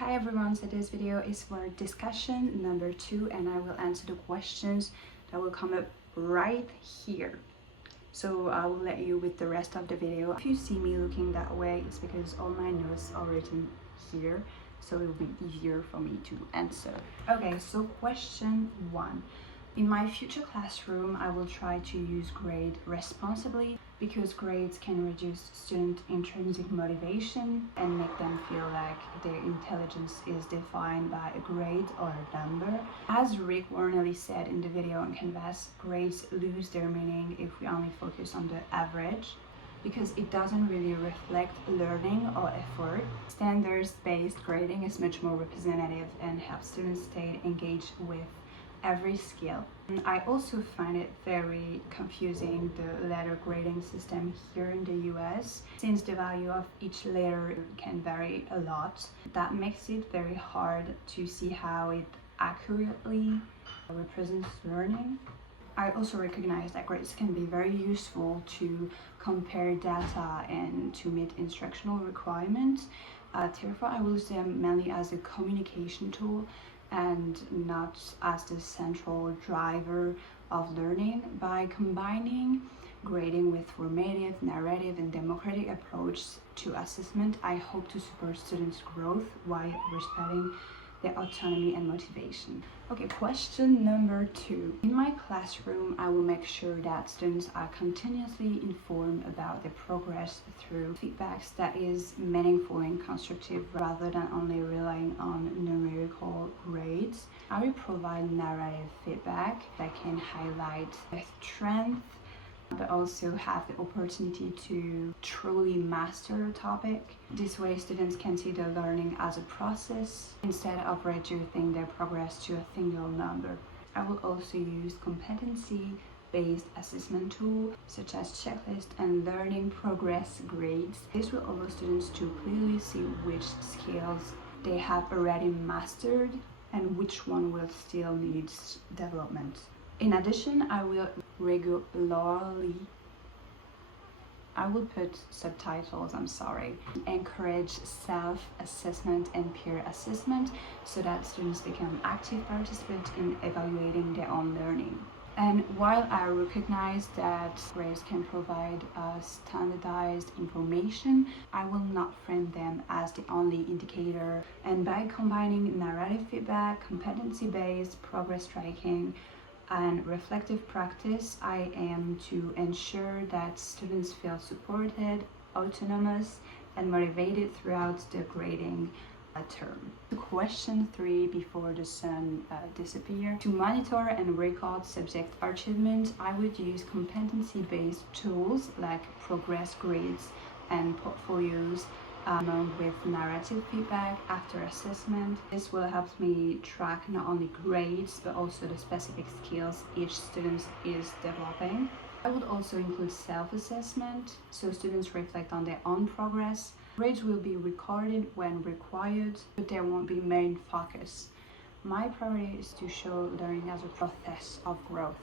Hi everyone, so this video is for discussion number 2 and I will answer the questions that will come up right here. So I will let you with the rest of the video. If you see me looking that way, it's because all my notes are written here, so it will be easier for me to answer. Okay, so question 1. In my future classroom, I will try to use grade responsibly because grades can reduce student intrinsic motivation and make them feel like their intelligence is defined by a grade or a number. As Rick Warnelly said in the video on Canvas, grades lose their meaning if we only focus on the average, because it doesn't really reflect learning or effort. Standards-based grading is much more representative and helps students stay engaged with every skill. I also find it very confusing, the letter grading system here in the US, since the value of each letter can vary a lot. That makes it very hard to see how it accurately represents learning. I also recognize that grades can be very useful to compare data and to meet instructional requirements. Therefore, I will use them mainly as a communication tool and not as the central driver of learning. By combining grading with formative, narrative, and democratic approach to assessment, I hope to support students' growth while respecting their autonomy and motivation. Okay, question number 2. In my classroom, I will make sure that students are continuously informed about their progress through feedbacks that is meaningful and constructive rather than only relying on numerical grades. I will provide narrative feedback that can highlight their strength, but also have the opportunity to truly master a topic. This way, students can see their learning as a process instead of reducing their progress to a single number. I will also use competency-based assessment tools such as checklists and learning progress grades. This will allow students to clearly see which skills they have already mastered and which one will still need development. In addition, I will put subtitles, encourage self-assessment and peer assessment so that students become active participants in evaluating their own learning. And while I recognize that grades can provide standardized information, I will not frame them as the only indicator. And by combining narrative feedback, competency-based progress tracking, and reflective practice, I aim to ensure that students feel supported, autonomous, and motivated throughout the grading term. Question 3, before the sun disappears. To monitor and record subject achievement, I would use competency-based tools like progress grids and portfolios, along with narrative feedback after assessment. This will help me track not only grades but also the specific skills each student is developing. I would also include self-assessment so students reflect on their own progress. Grades will be recorded when required, but they won't be main focus. My priority is to show learning as a process of growth.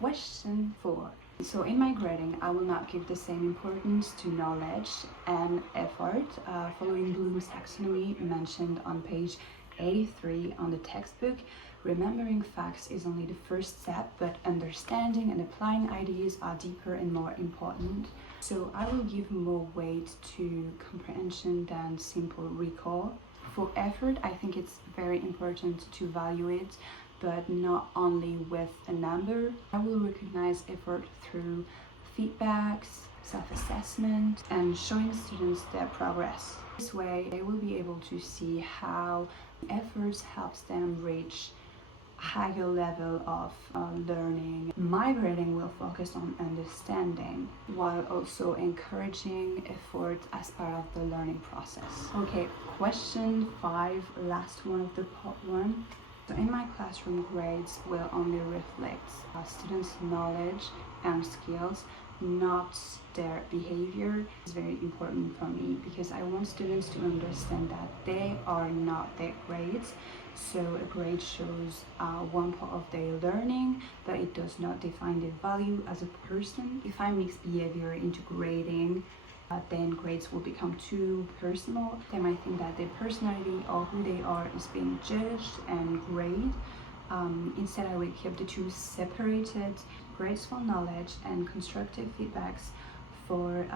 Question 4. So in my grading, I will not give the same importance to knowledge and effort, following Bloom's taxonomy mentioned on page 83 on the textbook. Remembering facts is only the first step, but understanding and applying ideas are deeper and more important. So I will give more weight to comprehension than simple recall. For effort, I think it's very important to value it, but not only with a number. I will recognize effort through feedbacks, self-assessment, and showing students their progress. This way, they will be able to see how efforts helps them reach a higher level of learning. My grading will focus on understanding while also encouraging effort as part of the learning process. Okay, question 5, last one of the part 1. So in my classroom, grades will only reflect students' knowledge and skills, not their behavior. It's very important for me because I want students to understand that they are not their grades. So a grade shows one part of their learning, but it does not define their value as a person. If I mix behavior into grading, then grades will become too personal. They might think that their personality or who they are is being judged and graded. Instead, I will keep the two separated: grades for knowledge and constructive feedbacks for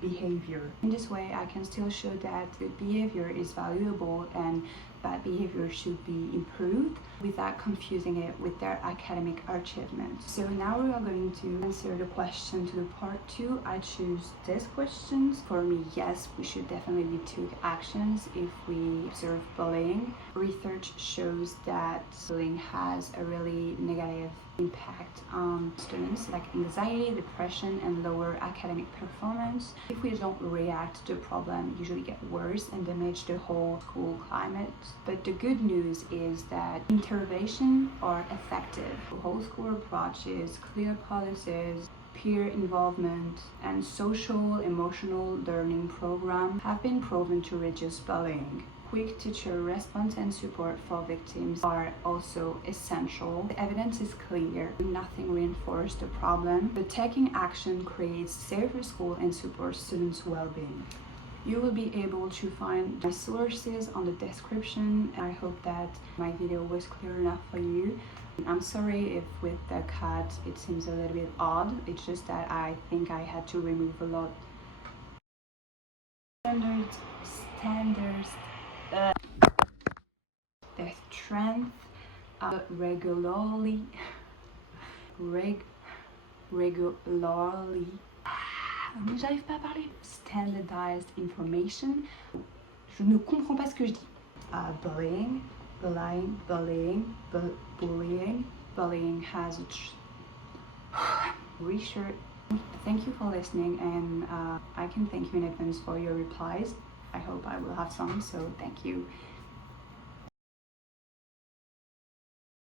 behavior. In this way, I can still show that good behavior is valuable and bad behavior should be improved without confusing it with their academic achievements. So now we are going to answer the question to the part 2. I choose these questions. For me, yes, we should definitely take actions if we observe bullying. Research shows that bullying has a really negative impact on students, like anxiety, depression, and lower academic performance. If we don't react, the problem usually gets worse and damage the whole school climate. But the good news is that interventions are effective. The whole school approaches, clear policies, peer involvement, and social emotional learning programs have been proven to reduce bullying. Quick teacher response and support for victims are also essential. The evidence is clear. Nothing reinforces the problem, but taking action creates safer school and supports students' well-being. You will be able to find resources on the description. I hope that my video was clear enough for you. I'm sorry if with the cut it seems a little bit odd. It's just that I think I had to remove a lot. Standards. The strength regularly. J'arrive pas à parler. Standardized information. Je ne comprends pas ce que je dis. Bullying has research. Thank you for listening, and I can thank you in advance for your replies. I hope I will have some, so thank you.